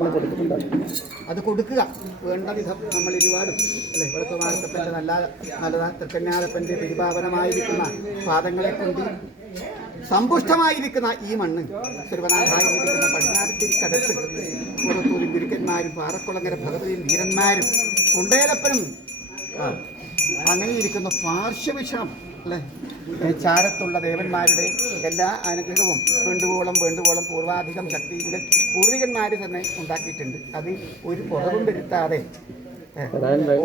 നമ്മൾ കൊടുക്കുന്നുണ്ട്. അത് കൊടുക്കുക വേണ്ട വിധം നമ്മൾ ഇരുപാടും അല്ലേ. ഇവിടുത്തെ മാനത്തപ്പൻ്റെ നല്ലതാ തൃക്കന്യാരപ്പൻ്റെ പരിപാവനമായിരിക്കുന്ന പാദങ്ങളെ കൊണ്ട് സമ്പുഷ്ടമായിരിക്കുന്ന ഈ മണ്ണ് തിരുവനാഥായിരിക്കുന്ന പടിഞ്ഞാറത്തിരിക്കകത്ത് പുറത്തൂരി ഗുരുക്കന്മാരും പാറക്കുളങ്ങര ഭഗവതിയും ധീരന്മാരും കുണ്ടേലപ്പനും അങ്ങനെയിരിക്കുന്ന പാർശ്വവിഷണം അല്ലേ ചാരത്തുള്ള ദേവന്മാരുടെ എല്ലാ അനുഗ്രഹവും വേണ്ടുവോളം പൂർവാധികം ശക്തിയുടെ പൂർവികന്മാർ തന്നെ ഉണ്ടാക്കിയിട്ടുണ്ട്. അത് ഒരു കുറവും വരുത്താതെ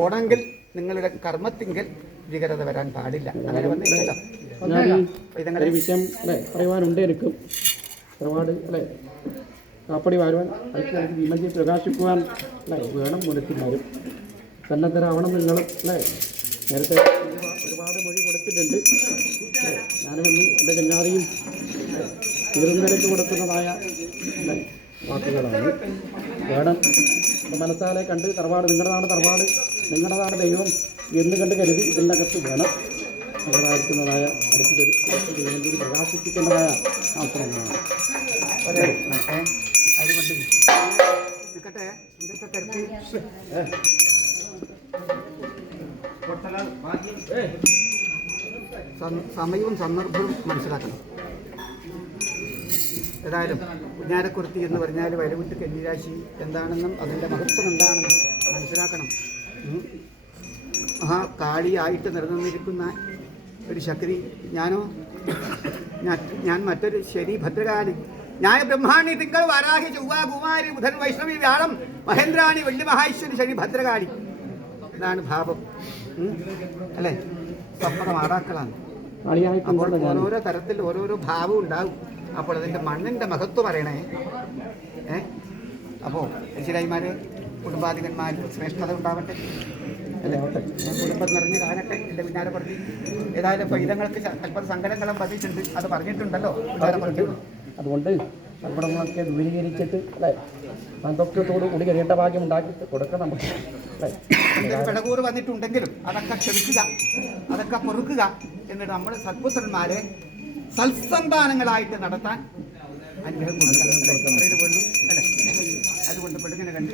ഓണെങ്കിൽ നിങ്ങളുടെ കർമ്മത്തിങ്കൽ വികരത വരാൻ പാടില്ല. അങ്ങനെ വന്നില്ലല്ലോ. ഒരു വിഷയം അല്ലേ പറയുവാനുണ്ട് എനിക്കും. ഒരുപാട് അല്ലേ കാപ്പടി വാരുവാൻ അതിലേക്ക് വിമഞ്ചി പ്രകാശിക്കുവാൻ അല്ലേ വേണം മുനത്തിമാരും സന്നദ്ധരാവണം നിങ്ങളും അല്ലേ. നേരത്തെ ഒരുപാട് മൊഴി കൊടുത്തിട്ടുണ്ട്. ഞാനും എൻ്റെ ചങ്ങാതിയും തീർന്നരക്ക് കൊടുക്കുന്നതായ വാക്കുകളാണ്. വേണം മനസ്സാലെ കണ്ട് തറവാട് നിങ്ങളുടേതാണ് ദൈവം എന്ന് കണ്ട് കരുതി ഇതിനകത്ത് വേണം അവരായിരിക്കുന്നതായ അടുത്ത് പ്രകാശിപ്പിക്കുന്നതായ ആശ്രമങ്ങളാണ്. അതുകൊണ്ട് നിൽക്കട്ടെ ഇന്നത്തെ തിരക്ക് സമയവും സന്ദർഭവും മനസ്സിലാക്കണം. ഏതായാലും കുഞ്ഞാരക്കുറുത്തി എന്ന് പറഞ്ഞാൽ വരവിട്ട് കന്നിരാശി എന്താണെന്നും അതിൻ്റെ മഹത്വം എന്താണെന്നും മനസ്സിലാക്കണം. കാളിയായിട്ട് നിലനിന്നിരിക്കുന്ന ഒരു ശക്തി ഞാൻ മറ്റൊരു ശരി ഭദ്രകാലി ന്യായ ബ്രഹ്മാണി തിങ്കൾ വാരാഹി ചൊവ്വ കുമാരി ബുധൻ വൈഷ്ണവി വ്യാഴം മഹേന്ദ്രാണി വെള്ളി മഹേശ്വരി ശനി ഭദ്രകാളി. ഇതാണ് ഭാവം അല്ലേ. സമ്മത മാതാക്കളാണ്. അപ്പോൾ ഓരോരോ തരത്തിൽ ഓരോരോ ഭാവം ഉണ്ടാവും. അപ്പോൾ അതിൻ്റെ മണ്ണിൻ്റെ മഹത്വം പറയണേ. അപ്പോൾ ശിലായിമാർ കുടുംബാധികന്മാർ ശ്രേഷ്ഠത ഉണ്ടാവട്ടെ അല്ലേ. കുടുംബം നിറഞ്ഞ് കാണട്ടെ എൻ്റെ വിജ്ഞാനപ്പെടുത്തി. ഏതായാലും പൈതങ്ങൾക്ക് അല്പം സങ്കടങ്ങളും പതിച്ചിട്ടുണ്ട്. അത് പറഞ്ഞിട്ടുണ്ടല്ലോ വിജ്ഞാനപ്പെടുത്തി. അതുകൊണ്ട് സങ്കടങ്ങളൊക്കെ ദൂരീകരിച്ചിട്ട് അല്ലേ സന്തോഷത്തോടു കൂടി കഴിയേണ്ട ഭാഗ്യം ഉണ്ടാക്കി കൊടുക്കണം. പിഴകൂറ് വന്നിട്ടുണ്ടെങ്കിലും അതൊക്കെ ക്ഷമിക്കുക, അതൊക്കെ പൊറുക്കുക. എന്നിട്ട് നമ്മുടെ സത്പുത്രന്മാരെ സൽസന്താനങ്ങളായിട്ട് നടത്താൻ അനുഗ്രഹം കൊടുക്കണം. അതുകൊണ്ട് പെടുങ്ങനെ കണ്ട്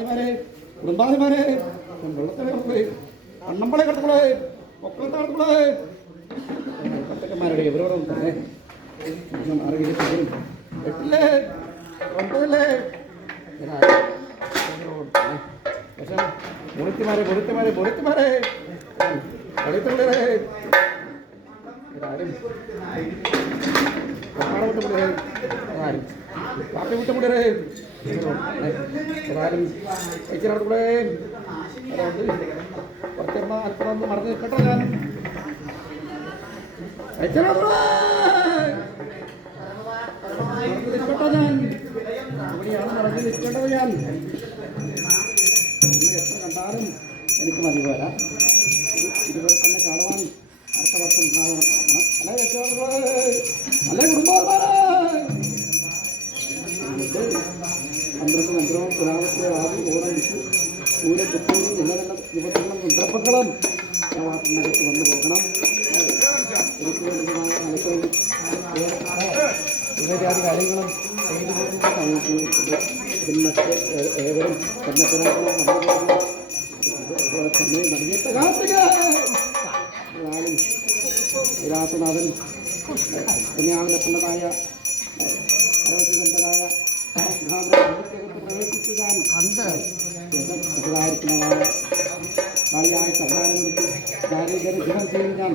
കുടുംബാധിമാരെ വെള്ളത്തിലെ അണ്ണമ്പളെ കടത്തുകളെ ഒക്കളത്തെ കടത്തുകളെ കർത്തക്കന്മാരുടെ ഇവരോടും തന്നെ അറിയില്ല 8 9 പക്ഷേ മുറിത്തിമാരെ കളിത്തുള്ളവരെ ഇതാരും കപ്പാട വിട്ടുപിള്ളേരെ അതാരും കാപ്പി വിട്ടുപിള്ളേരെ ഏതായാലും ചേച്ചിനോട് കൂടെ കുറച്ചെണ്ണ അല്പം മറന്ന് കേട്ടോ ഞാൻ നിൽക്കട്ടോ ഞാൻ ഇവിടെയാണ് മറഞ്ഞ് നിൽക്കേണ്ടത് ഞാൻ എത്ര കണ്ടാലും എനിക്ക് മതി പോരാ ഇതുവരെ തന്നെ കാണുവാൻ അടുത്ത വർഷം ഉണ്ടാകണം അല്ലേ രക്ഷകർത്താക്കളെ അല്ലേ കുടുംബാധിമാരെ അന്തരത്തിൽ അന്തരവും പുരാണത്തിലെ ആദ്യം ഓണം വിഷു പൂരം കുട്ടികളും നിലനിന്ന യുവജനം മുദ്രപ്പക്കളും വാട്ടിനകത്ത് വന്നു പോകണം ഇവരാതി കാര്യങ്ങളും ചെയ്തു പോകുന്ന പിന്നത്തെ ഏവരും കന്നത്തരാക്കളും വന്നു പോകുന്നു അതുപോലെ തന്നെ നൽകിയിട്ട കാർത്തികാലും വിരാസനാഥൻ കന്യാവിലപ്പുള്ളതായ അരവശികൻ്റെതായ പ്രവേശിക്കാൻ അതായിരിക്കുന്നതായ കാളിയായ സർദാരം കൊടുത്ത് ദാരിദ്ര്യം ചെയ്യാൻ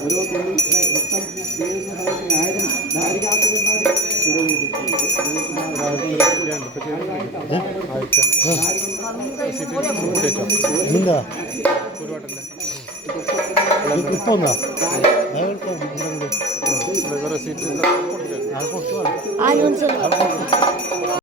ഓരോ തുള്ളി രക്തം വീഴുന്ന സമയത്ത് 1000 ധാരികാക്കുണ്ടാകും ആ